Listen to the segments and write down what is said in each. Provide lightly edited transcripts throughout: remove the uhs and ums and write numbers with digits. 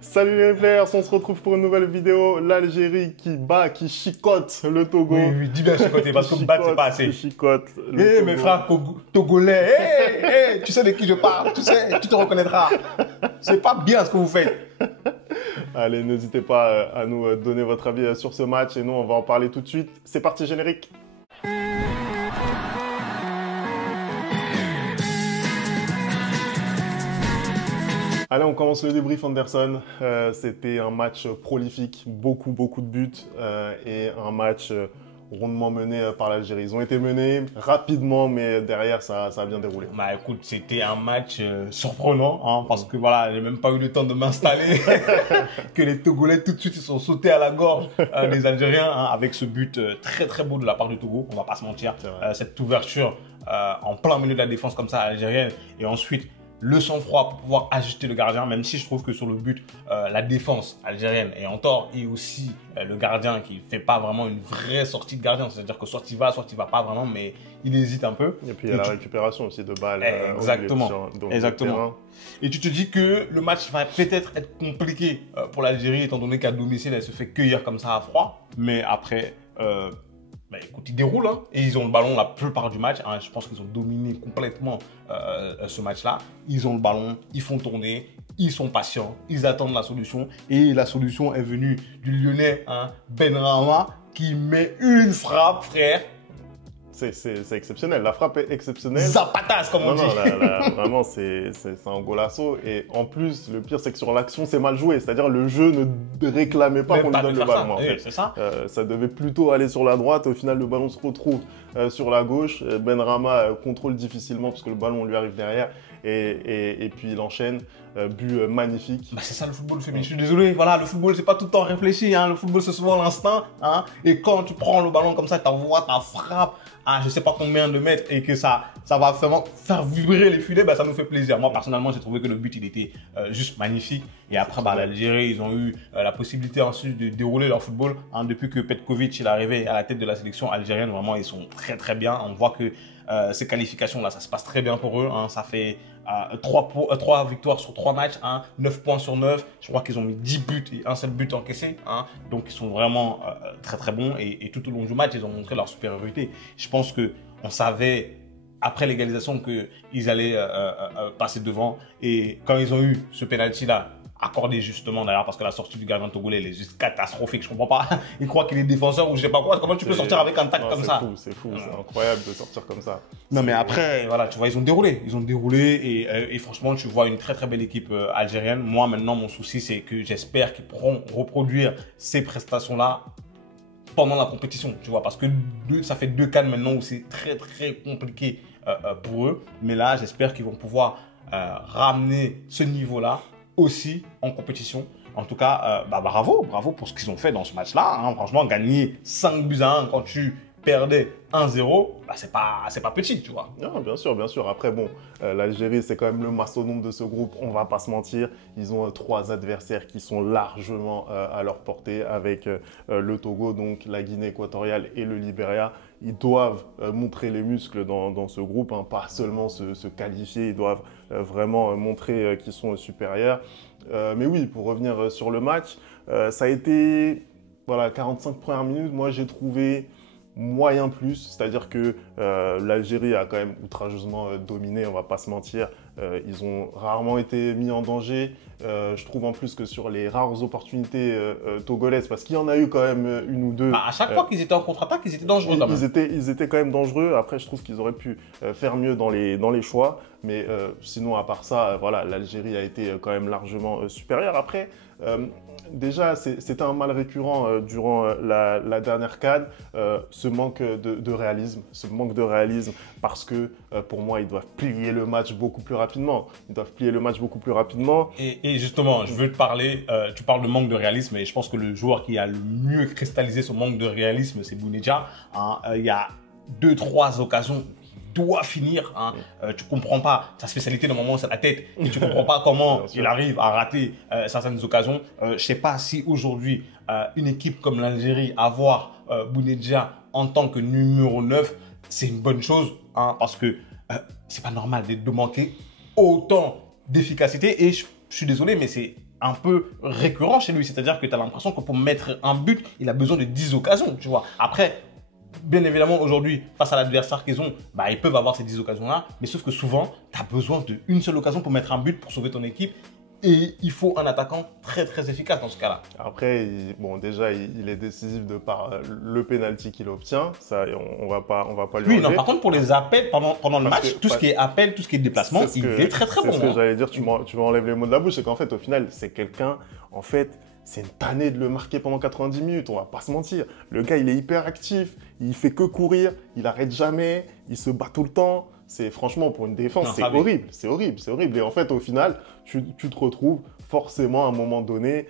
Salut les players, on se retrouve pour une nouvelle vidéo. L'Algérie qui bat, qui chicote le Togo. Oui, dis bien chicoter parce que battre c'est pas assez. Qui chicote le Eh Togo. mes frères togolais, tu sais de qui je parle, tu sais, tu te reconnaîtras. C'est pas bien ce que vous faites. Allez, n'hésitez pas à nous donner votre avis sur ce match et nous on va en parler tout de suite. C'est parti générique. Allez, on commence le débrief, Anderson. C'était un match prolifique, beaucoup de buts et un match rondement mené par l'Algérie. Ils ont été menés rapidement, mais derrière, ça a bien déroulé. Bah écoute, c'était un match surprenant, hein, parce que voilà, j'ai même pas eu le temps de m'installer, que les Togolais tout de suite ils sont sautés à la gorge des Algériens, hein, avec ce but très beau de la part du Togo, on va pas se mentir. Cette ouverture en plein milieu de la défense comme ça algérienne, et ensuite le sang-froid pour pouvoir ajuster le gardien, même si je trouve que sur le but, la défense algérienne est en tort, et aussi le gardien qui fait pas vraiment une vraie sortie de gardien, c'est-à-dire que soit il va pas vraiment, mais il hésite un peu. Et puis il y a la récupération aussi de balles. Exactement. Et tu te dis que le match va peut-être être compliqué pour l'Algérie, étant donné qu'à domicile, elle se fait cueillir comme ça à froid, mais après... Bah, écoute, ils déroulent, hein, et ils ont le ballon la plupart du match, hein. Je pense qu'ils ont dominé complètement ce match-là. Ils ont le ballon, ils font tourner, ils sont patients, ils attendent la solution. Et la solution est venue du Lyonnais, hein, Benrahma, qui met une frappe, frère. C'est exceptionnel, la frappe est exceptionnelle. Zapatas, comme on dit. Vraiment, c'est un golasso. Et en plus, le pire, c'est que sur l'action, c'est mal joué. C'est-à-dire, le jeu ne réclamait pas qu'on lui donne le ballon. En fait. C'est ça. Ça devait plutôt aller sur la droite. Au final, le ballon se retrouve sur la gauche. Benrahma contrôle difficilement parce que le ballon lui arrive derrière. Et puis, il enchaîne. But magnifique. Bah, c'est ça le football féminin. Je suis désolé, voilà, le football, c'est pas tout le temps réfléchi. Hein. Le football, c'est souvent l'instinct. Hein. Et quand tu prends le ballon comme ça, tu envoies ta frappe à je sais pas combien de mètres et que ça va vraiment faire vibrer les filets, bah, ça nous fait plaisir. Moi, personnellement, j'ai trouvé que le but, il était juste magnifique. Et après, bah, l'Algérie, ils ont eu la possibilité ensuite de dérouler leur football. Hein. Depuis que Petkovic est arrivé à la tête de la sélection algérienne, vraiment, ils sont très bien. On voit que ces qualifications-là, ça se passe très bien pour eux. Hein. Ça fait 3 victoires sur 3 matchs, hein, 9 points sur 9. Je crois qu'ils ont mis 10 buts et un seul but encaissé. Hein. Donc, ils sont vraiment très bons. Et tout au long du match, ils ont montré leur supériorité. Je pense qu'on savait, après l'égalisation, qu'ils allaient passer devant. Et quand ils ont eu ce penalty-là, accordé justement d'ailleurs, parce que la sortie du gardien togolais elle est juste catastrophique, je comprends pas. Il croit qu'il est défenseur ou je sais pas quoi. Comment tu peux sortir avec un tac comme ça? C'est fou, c'est incroyable de sortir comme ça. Non mais après, voilà, tu vois, ils ont déroulé et franchement, tu vois une très belle équipe algérienne. Moi maintenant, mon souci c'est que j'espère qu'ils pourront reproduire ces prestations-là pendant la compétition, tu vois, parce que ça fait 2 CAN maintenant où c'est très pour eux. Mais là, j'espère qu'ils vont pouvoir ramener ce niveau-là aussi en compétition. En tout cas, bravo pour ce qu'ils ont fait dans ce match-là. Hein. Franchement, gagner 5-1 quand tu perdais 1-0, bah, c'est pas petit, tu vois. Non, bien sûr. Après, bon, l'Algérie, c'est quand même le mastodonte de ce groupe. On va pas se mentir. Ils ont 3 adversaires qui sont largement à leur portée avec le Togo, donc la Guinée équatoriale et le Libéria. Ils doivent montrer les muscles dans ce groupe, hein, pas seulement se qualifier. Ils doivent vraiment montrer qu'ils sont supérieurs. Mais oui, pour revenir sur le match, ça a été, voilà, 45 premières minutes. Moi, j'ai trouvé moyen plus, c'est-à-dire que l'Algérie a quand même outrageusement dominé, on va pas se mentir. Ils ont rarement été mis en danger. Je trouve en plus que sur les rares opportunités togolaises, parce qu'il y en a eu quand même une ou deux. Bah, à chaque fois qu'ils étaient en contre-attaque, ils étaient dangereux. Ils étaient quand même dangereux. Après, je trouve qu'ils auraient pu faire mieux dans les choix. Mais sinon, à part ça, voilà, l'Algérie a été quand même largement supérieure. Après, déjà, c'était un mal récurrent durant la dernière CAN, ce manque de réalisme. Parce que pour moi, ils doivent plier le match beaucoup plus rapidement. Et justement, je veux te parler, tu parles de manque de réalisme, et je pense que le joueur qui a le mieux cristallisé ce manque de réalisme, c'est Bounedjah. Hein. Il y a 2-3 occasions doit finir. Hein. Tu comprends pas sa spécialité, normalement, c'est la tête. Et tu comprends pas comment il arrive à rater certaines occasions. Je sais pas si aujourd'hui, une équipe comme l'Algérie, avoir Bounedjah en tant que numéro 9, c'est une bonne chose. Hein, parce que c'est pas normal de manquer autant d'efficacité. Et je suis désolé, mais c'est un peu récurrent chez lui. C'est-à-dire que tu as l'impression que pour mettre un but, il a besoin de 10 occasions, tu vois. Après, bien évidemment, aujourd'hui, face à l'adversaire qu'ils ont, bah, ils peuvent avoir ces 10 occasions-là. Mais sauf que souvent, tu as besoin d'une seule occasion pour mettre un but, pour sauver ton équipe. Et il faut un attaquant très, très efficace dans ce cas-là. Après, bon, déjà, il est décisif de par le penalty qu'il obtient. Ça, on va pas lui Oui, enlever. non, par contre, pour les appels pendant le match, tout ce qui est appel, tout ce qui est déplacement, il est très, très bon. C'est ce que j'allais dire, tu m'enlèves les mots de la bouche. C'est qu'en fait, au final, c'est quelqu'un, en fait, c'est une tannée de le marquer pendant 90 minutes, on va pas se mentir. Le gars, il est hyper actif, il fait que courir, il arrête jamais, il se bat tout le temps. C'est franchement, pour une défense, c'est horrible, c'est horrible, c'est horrible. Et en fait, au final, tu te retrouves forcément à un moment donné,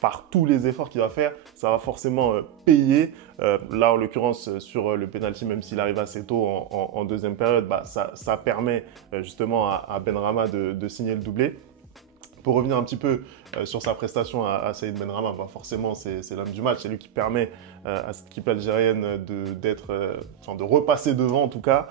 par tous les efforts qu'il va faire, ça va forcément payer. Là, en l'occurrence, sur le penalty, même s'il arrive assez tôt en deuxième période, bah, ça permet justement à Benrahma de signer le doublé. Pour revenir un petit peu sur sa prestation à Saïd Benrahma, bah forcément c'est l'homme du match, c'est lui qui permet à cette équipe algérienne de repasser devant en tout cas.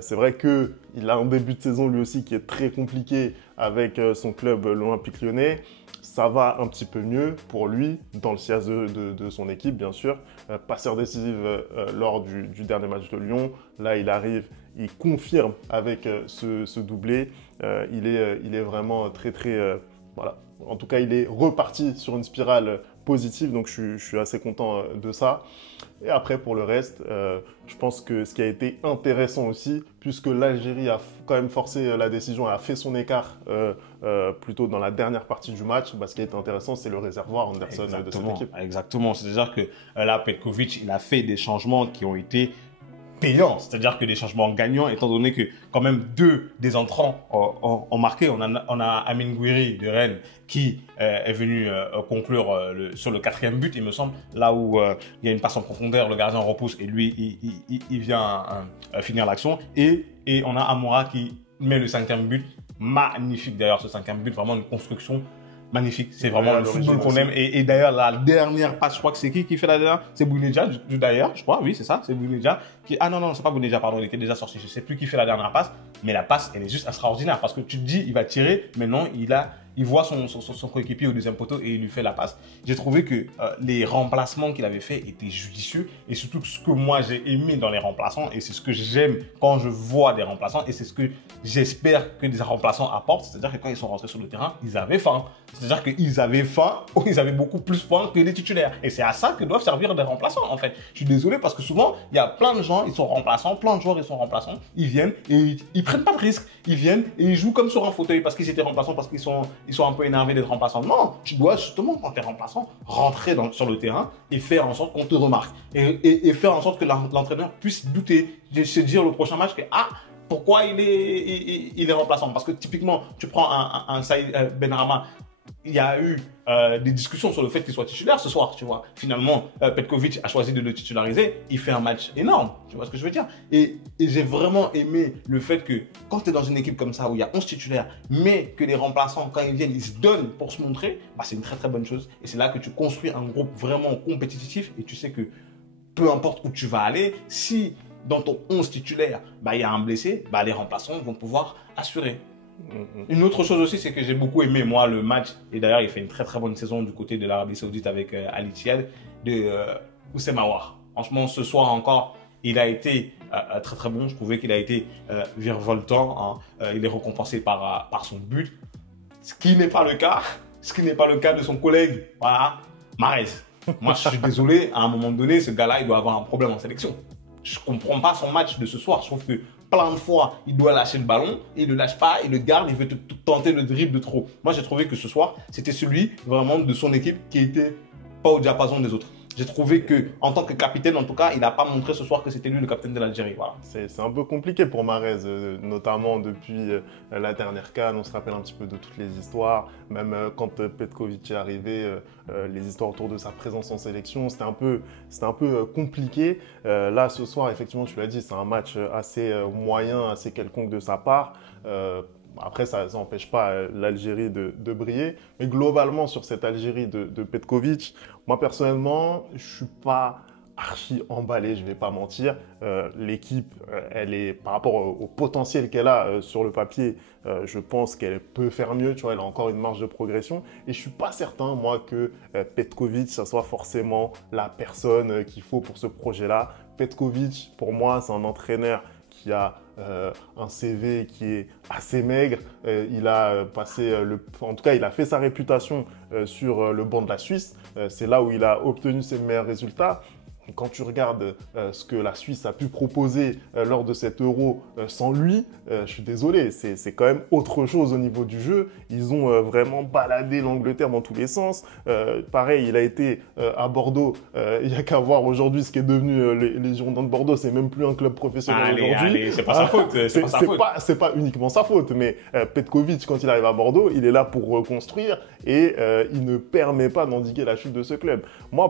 C'est vrai qu'il a un début de saison lui aussi qui est très compliqué avec son club l'Olympique Lyonnais. Ça va un petit peu mieux pour lui dans le sillage de son équipe bien sûr. Passeur décisif lors du dernier match de Lyon. Là il arrive, il confirme avec ce doublé. Il est vraiment très voilà. En tout cas, il est reparti sur une spirale positive, donc je suis assez content de ça. Et après, pour le reste, je pense que ce qui a été intéressant aussi, puisque l'Algérie a quand même forcé la décision, elle a fait son écart plutôt dans la dernière partie du match, bah, ce qui a été intéressant, c'est le réservoir Anderson de cette équipe. Exactement, c'est-à-dire que là, Petkovic, il a fait des changements qui ont été payants, c'est-à-dire que des changements gagnants, étant donné que quand même 2 des entrants ont marqué. On a Amine Gouiri de Rennes qui est venu conclure sur le 4e but, il me semble, là où il y a une passe en profondeur, le gardien repousse et lui, il vient finir l'action. Et on a Amoura qui met le 5e but, magnifique d'ailleurs ce 5e but, vraiment une construction magnifique, c'est vraiment le football qu'on aime. Et d'ailleurs, la dernière passe, je crois que c'est qui fait la dernière? C'est Bounedjah, d'ailleurs, je crois, oui, c'est ça, c'est Bounedjah. Ah non, c'est pas Bounedjah, pardon, il était déjà sorti, je sais plus qui fait la dernière passe, mais la passe, elle est juste extraordinaire parce que tu te dis, il va tirer, mais non, il voit son coéquipier au deuxième poteau et il lui fait la passe. J'ai trouvé que les remplacements qu'il avait fait étaient judicieux et surtout ce que moi j'ai aimé dans les remplaçants et c'est ce que j'aime quand je vois des remplaçants et c'est ce que j'espère que des remplaçants apportent, c'est-à-dire que quand ils sont rentrés sur le terrain, ils avaient faim. C'est-à-dire qu'ils avaient faim, ou ils avaient beaucoup plus faim que les titulaires. Et c'est à ça que doivent servir des remplaçants, en fait. Je suis désolé parce que souvent, il y a plein de gens, ils sont remplaçants, plein de joueurs, ils sont remplaçants. Ils viennent et ils prennent pas de risques. Ils viennent et ils jouent comme sur un fauteuil parce qu'ils étaient remplaçants, parce qu'ils sont un peu énervés d'être remplaçants. Non, tu dois justement, quand tu es remplaçant, rentrer sur le terrain et faire en sorte qu'on te remarque. Et faire en sorte que l'entraîneur puisse douter, de se dire le prochain match que, pourquoi il est remplaçant? Parce que typiquement, tu prends un Saïd Benrahma, il y a eu des discussions sur le fait qu'il soit titulaire ce soir, tu vois. Finalement, Petkovic a choisi de le titulariser. Il fait un match énorme, tu vois ce que je veux dire. Et j'ai vraiment aimé le fait que quand tu es dans une équipe comme ça où il y a 11 titulaires, mais que les remplaçants, quand ils viennent, ils se donnent pour se montrer, bah, c'est une très très bonne chose. Et c'est là que tu construis un groupe vraiment compétitif et tu sais que peu importe où tu vas aller, si dans ton 11 titulaire, bah, il y a un blessé, bah, les remplaçants vont pouvoir assurer. Une autre chose aussi, c'est que j'ai beaucoup aimé, moi, le match. Et d'ailleurs, il fait une très très bonne saison du côté de l'Arabie Saoudite avec Al Ittihad de Houssem Aouar. Franchement, ce soir encore, il a été très très bon. Je trouvais qu'il a été virevoltant. Il est récompensé par son but. Ce qui n'est pas le cas de son collègue, voilà, Mahrez. Moi, je suis désolé, à un moment donné, ce gars-là, il doit avoir un problème en sélection. Je ne comprends pas son match de ce soir. Je trouve que plein de fois, il doit lâcher le ballon, il ne le lâche pas, il le garde, il veut tenter le dribble de trop. Moi, j'ai trouvé que ce soir, c'était celui vraiment de son équipe qui était pas au diapason des autres. J'ai trouvé que, en tant que capitaine, en tout cas, il n'a pas montré ce soir que c'était lui le capitaine de l'Algérie. Voilà. C'est un peu compliqué pour Mahrez, notamment depuis la dernière CAN. On se rappelle un petit peu de toutes les histoires. Même quand Petkovic est arrivé, les histoires autour de sa présence en sélection, c'était un peu compliqué. Là, ce soir, effectivement, tu l'as dit, c'est un match assez moyen, assez quelconque de sa part. Après, ça n'empêche pas l'Algérie de briller. Mais globalement, sur cette Algérie de Petkovic, moi, personnellement, je ne suis pas archi emballé, je vais pas mentir. L'équipe, elle est, par rapport au potentiel qu'elle a sur le papier, je pense qu'elle peut faire mieux, tu vois, elle a encore une marge de progression. Et je suis pas certain, moi, que Petkovic, ça soit forcément la personne qu'il faut pour ce projet-là. Petkovic, pour moi, c'est un entraîneur qui a un CV qui est assez maigre. Il a passé, en tout cas, il a fait sa réputation sur le banc de la Suisse. C'est là où il a obtenu ses meilleurs résultats. Quand tu regardes ce que la Suisse a pu proposer lors de cet Euro sans lui, je suis désolé, c'est quand même autre chose au niveau du jeu. Ils ont vraiment baladé l'Angleterre dans tous les sens. Pareil, il a été à Bordeaux. Il n'y a qu'à voir aujourd'hui ce qui est devenu les Girondins de Bordeaux. C'est même plus un club professionnel aujourd'hui. C'est pas sa faute. C'est pas uniquement sa faute, mais Petkovic, quand il arrive à Bordeaux, il est là pour reconstruire et il ne permet pas d'endiguer la chute de ce club.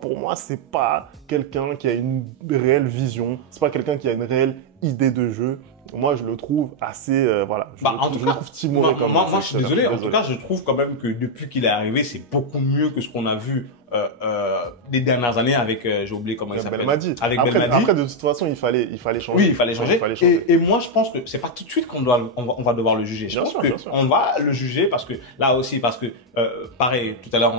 Pour moi, c'est pas quelqu'un qui a une réelle vision, c'est pas quelqu'un qui a une réelle idée de jeu. Moi, je le trouve assez, voilà, je le trouve timoré comme moi, je suis désolé. En tout cas, je trouve quand même que depuis qu'il est arrivé, c'est beaucoup mieux que ce qu'on a vu les dernières années avec, j'ai oublié comment il s'appelle. Belmadi. Belmadi. Après, de toute façon, il fallait changer. Oui, il fallait changer. Et moi, je pense que c'est pas tout de suite qu'on va devoir le juger. Je pense qu'on va le juger parce que là aussi, pareil, tout à l'heure,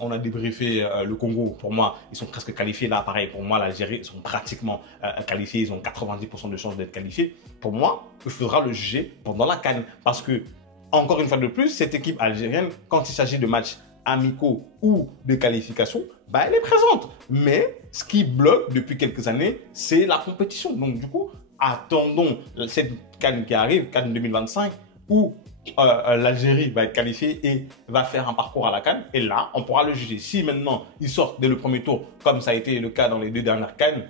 on a débriefé le Congo. Pour moi, ils sont presque qualifiés. Là, pareil, pour moi, l'Algérie, ils sont pratiquement qualifiés. Ils ont 90% de chances d'être qualifiés. Pour moi, il faudra le juger pendant la CAN. Parce que, encore une fois de plus, cette équipe algérienne, quand il s'agit de matchs amicaux ou de qualification, elle est présente. Mais ce qui bloque depuis quelques années, c'est la compétition. Donc, du coup, attendons cette CAN qui arrive, CAN 2025, où l'Algérie va être qualifiée et va faire un parcours à la CAN. Et là, on pourra le juger. Si maintenant, ils sortent dès le premier tour, comme ça a été le cas dans les 2 dernières CAN,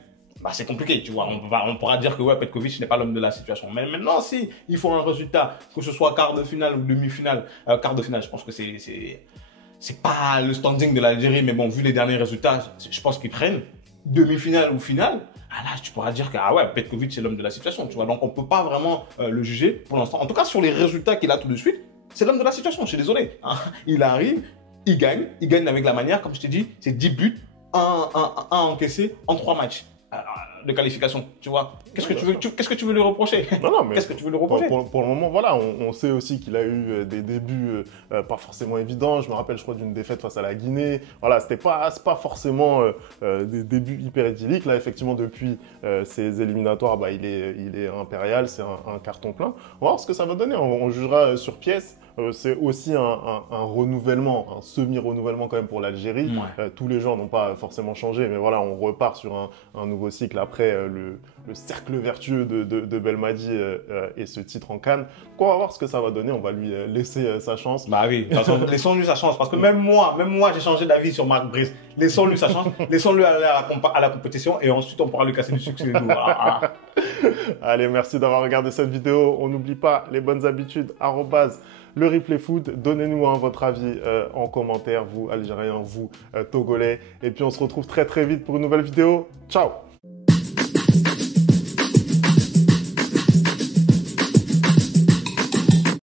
c'est compliqué, tu vois. On pourra dire que Petkovic n'est pas l'homme de la situation. Mais maintenant, si il faut un résultat, que ce soit quart de finale ou demi-finale, quart de finale, je pense que c'est pas le standing de l'Algérie, mais bon, vu les derniers résultats, je pense qu'ils prennent demi-finale ou finale. Là, tu pourras dire que Petkovic c'est l'homme de la situation, tu vois. Donc, on peut pas vraiment le juger pour l'instant. En tout cas, sur les résultats qu'il a tout de suite, c'est l'homme de la situation. Je suis désolé. Il arrive, il gagne avec la manière, comme je t'ai dit, c'est 10 buts, 1 encaissé en 3 matchs de qualification, tu vois. Qu'est-ce que tu veux lui reprocher? Non, mais qu'est-ce que tu veux lui reprocher? Pour le moment, voilà, on sait aussi qu'il a eu des débuts pas forcément évidents. Je me rappelle, je crois, d'une défaite face à la Guinée. Voilà, c'est pas forcément des débuts hyper idylliques. Là, effectivement, depuis ces éliminatoires, il est impérial, c'est un carton plein. On va voir ce que ça va donner. On jugera sur pièce. C'est aussi un renouvellement, un semi-renouvellement quand même pour l'Algérie. Ouais. Tous les gens n'ont pas forcément changé, mais voilà, on repart sur un nouveau cycle après le cercle vertueux de Belmadi et ce titre en CAN. Donc on va voir ce que ça va donner, on va lui laisser sa chance. Oui, de toute façon, laissons-lui sa chance, parce que même moi j'ai changé d'avis sur Marc Brice. Laissons-lui sa chance, laissons-le aller à la compétition et ensuite on pourra lui casser du succès. Allez, merci d'avoir regardé cette vidéo. On n'oublie pas les bonnes habitudes, le replay foot. Donnez-nous votre avis en commentaire, vous Algériens, vous Togolais. Et puis on se retrouve très très vite pour une nouvelle vidéo. Ciao!